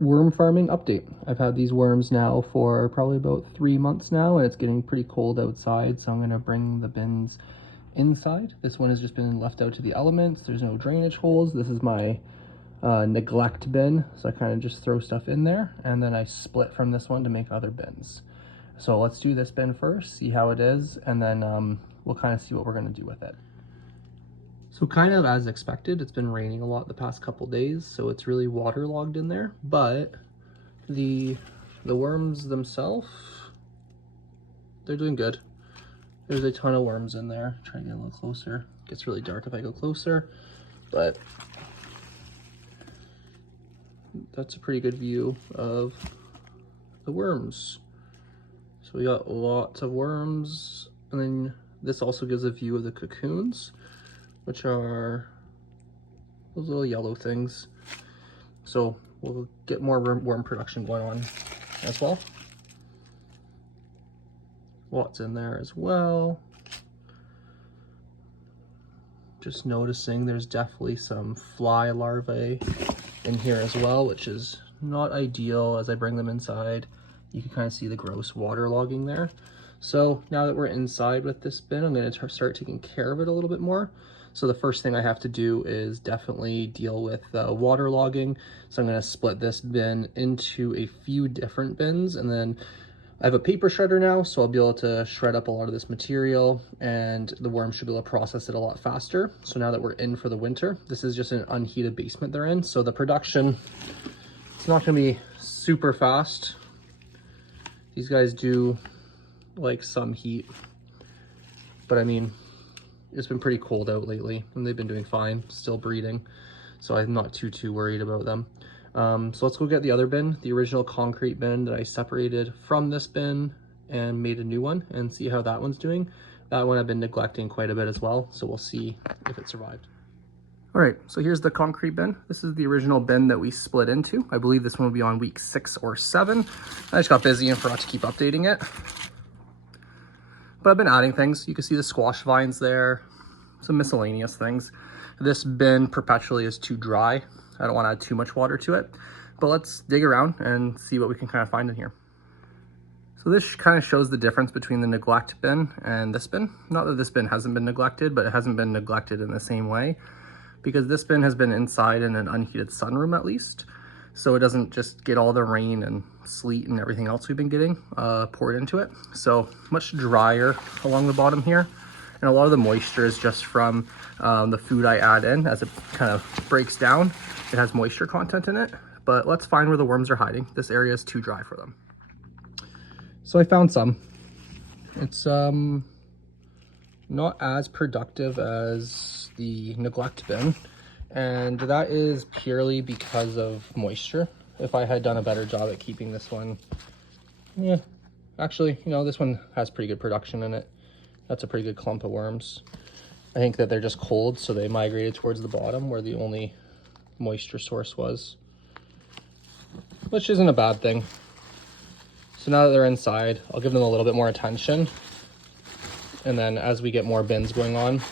Worm farming update. I've had these worms now for probably about 3 months now, and it's getting pretty cold outside, so I'm going to bring the bins inside. This one has just been left out to the elements. There's no drainage holes. This is my neglect bin, so I kind of just throw stuff in there, and then I split from this one to make other bins. So let's do this bin first, see how it is, and then we'll kind of see what we're going to do with it. So kind of as expected, it's been raining a lot the past couple days, so it's really waterlogged in there, but the worms themselves, they're doing good. There's a ton of worms in there. Try to get a little closer. It gets really dark if I go closer, but that's a pretty good view of the worms. So we got lots of worms, and then this also gives a view of the cocoons, which are those little yellow things. So we'll get more worm production going on as well. Lots in there as well. Just noticing there's definitely some fly larvae in here as well, which is not ideal. As I bring them inside, you can kind of see the gross waterlogging there. So now that we're inside with this bin, I'm going to start taking care of it a little bit more. So the first thing I have to do is definitely deal with waterlogging. So I'm going to split this bin into a few different bins, and then I have a paper shredder now, so I'll be able to shred up a lot of this material, and the worms should be able to process it a lot faster. So now that we're in for the winter, this is just an unheated basement they're in, so the production, it's not going to be super fast. These guys do like some heat, but I mean, it's been pretty cold out lately and they've been doing fine, still breeding, so I'm not too worried about them. So let's go get the other bin, the original concrete bin that I separated from this bin and made a new one, and see how that one's doing. That one I've been neglecting quite a bit as well, so we'll see if it survived. All right, so here's the concrete bin. This is the original bin that we split into. I believe this one will be on week 6 or 7. I just got busy and forgot to keep updating it. But I've been adding things. You can see the squash vines there, some miscellaneous things. This bin perpetually is too dry. I don't want to add too much water to it, but let's dig around and see what we can kind of find in here. So this kind of shows the difference between the neglect bin and this bin. Not that this bin hasn't been neglected, but it hasn't been neglected in the same way, because this bin has been inside in an unheated sunroom at least. So it doesn't just get all the rain and sleet and everything else we've been getting poured into it. So much drier along the bottom here. And a lot of the moisture is just from the food I add in. As it kind of breaks down, it has moisture content in it. But let's find where the worms are hiding. This area is too dry for them. So I found some. It's not as productive as the neglect bin, and that is purely because of moisture. If I had done a better job at keeping this one, yeah, actually, you know, this one has pretty good production in it. That's a pretty good clump of worms. I think that they're just cold, so they migrated towards the bottom where the only moisture source was, which isn't a bad thing. So now that they're inside, I'll give them a little bit more attention, and then as we get more bins going on,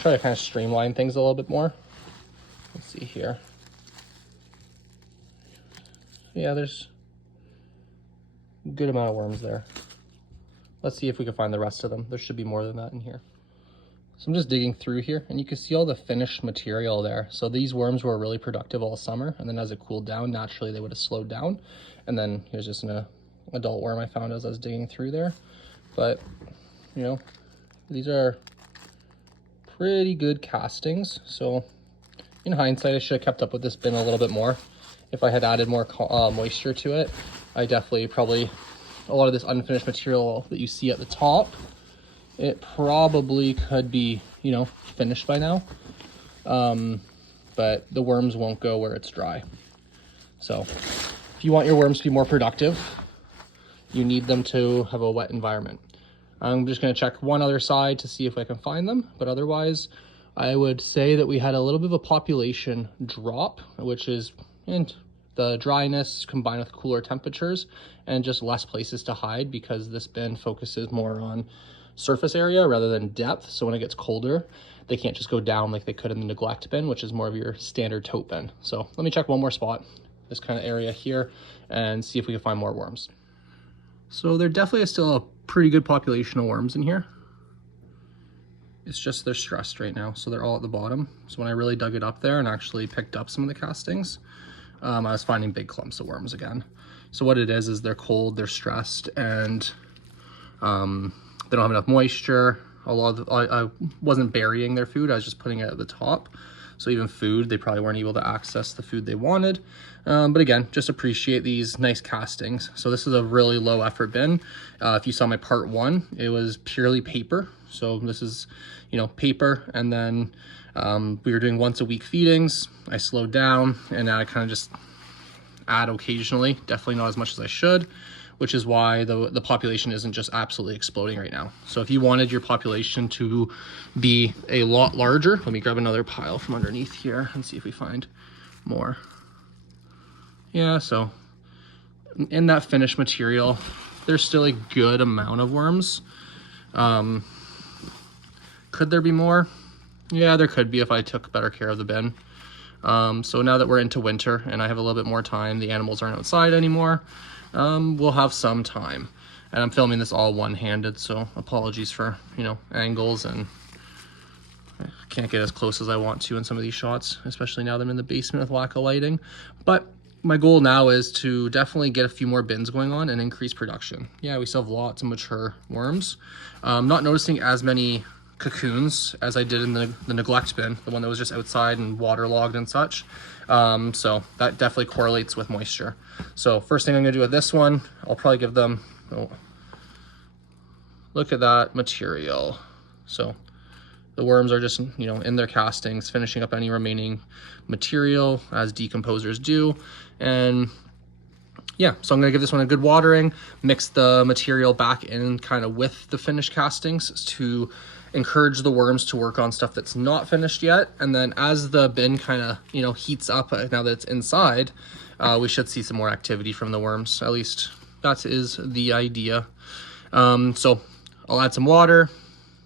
try to kind of streamline things a little bit more. Let's see here. Yeah, there's a good amount of worms there. Let's see if we can find the rest of them. There should be more than that in here. So I'm just digging through here, and you can see all the finished material there. So these worms were really productive all summer, and then as it cooled down, naturally they would have slowed down. And then here's just an adult worm I found as I was digging through there. But, you know, these are pretty good castings. So in hindsight, I should have kept up with this bin a little bit more. If I had added more moisture to it, I definitely probably, a lot of this unfinished material that you see at the top, it probably could be, you know, finished by now. But the worms won't go where it's dry. So if you want your worms to be more productive, you need them to have a wet environment. I'm just going to check one other side to see if I can find them, but otherwise I would say that we had a little bit of a population drop, which is in the dryness combined with cooler temperatures and just less places to hide, because this bin focuses more on surface area rather than depth. So when it gets colder, they can't just go down like they could in the neglect bin, which is more of your standard tote bin. So let me check one more spot, this kind of area here and see if we can find more worms. So there definitely is still a pretty good population of worms in here. It's just they're stressed right now, so they're all at the bottom. So when I really dug it up there and actually picked up some of the castings, I was finding big clumps of worms again. So what it is they're cold, they're stressed, and they don't have enough moisture. I wasn't burying their food, I was just putting it at the top. So even food, they probably weren't able to access the food they wanted. But again, just appreciate these nice castings. So this is a really low effort bin. If you saw my part 1, it was purely paper. So this is, you know, paper. And then we were doing once a week feedings. I slowed down, and now I kind of just add occasionally, definitely not as much as I should, which is why the population isn't just absolutely exploding right now. So if you wanted your population to be a lot larger, let me grab another pile from underneath here and see if we find more. Yeah, so in that finished material, there's still a good amount of worms. Could there be more? Yeah, there could be if I took better care of the bin. So now that we're into winter and I have a little bit more time, the animals aren't outside anymore, we'll have some time. And I'm filming this all one-handed, so apologies for, you know, angles, and I can't get as close as I want to in some of these shots, especially now that I'm in the basement with lack of lighting. But my goal now is to definitely get a few more bins going on and increase production. Yeah, we still have lots of mature worms. Not noticing as many cocoons as I did in the neglect bin, the one that was just outside and waterlogged and such. So that definitely correlates with moisture. So first thing I'm gonna do with this one, I'll probably give them, oh, look at that material. So the worms are just, you know, in their castings, finishing up any remaining material as decomposers do. And yeah, so I'm gonna give this one a good watering, mix the material back in kind of with the finished castings to encourage the worms to work on stuff that's not finished yet. And then as the bin kind of, you know, heats up now that it's inside, we should see some more activity from the worms. At least that is the idea. So I'll add some water,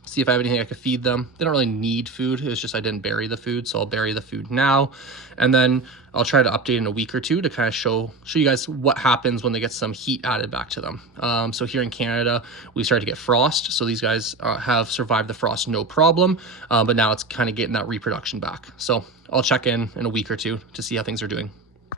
see if I have anything I could feed them. They don't really need food. It's just I didn't bury the food, so I'll bury the food now. And then I'll try to update in a week or two to kind of show you guys what happens when they get some heat added back to them. So here in Canada, we started to get frost. So these guys have survived the frost no problem, but now it's kind of getting that reproduction back. So I'll check in a week or two to see how things are doing.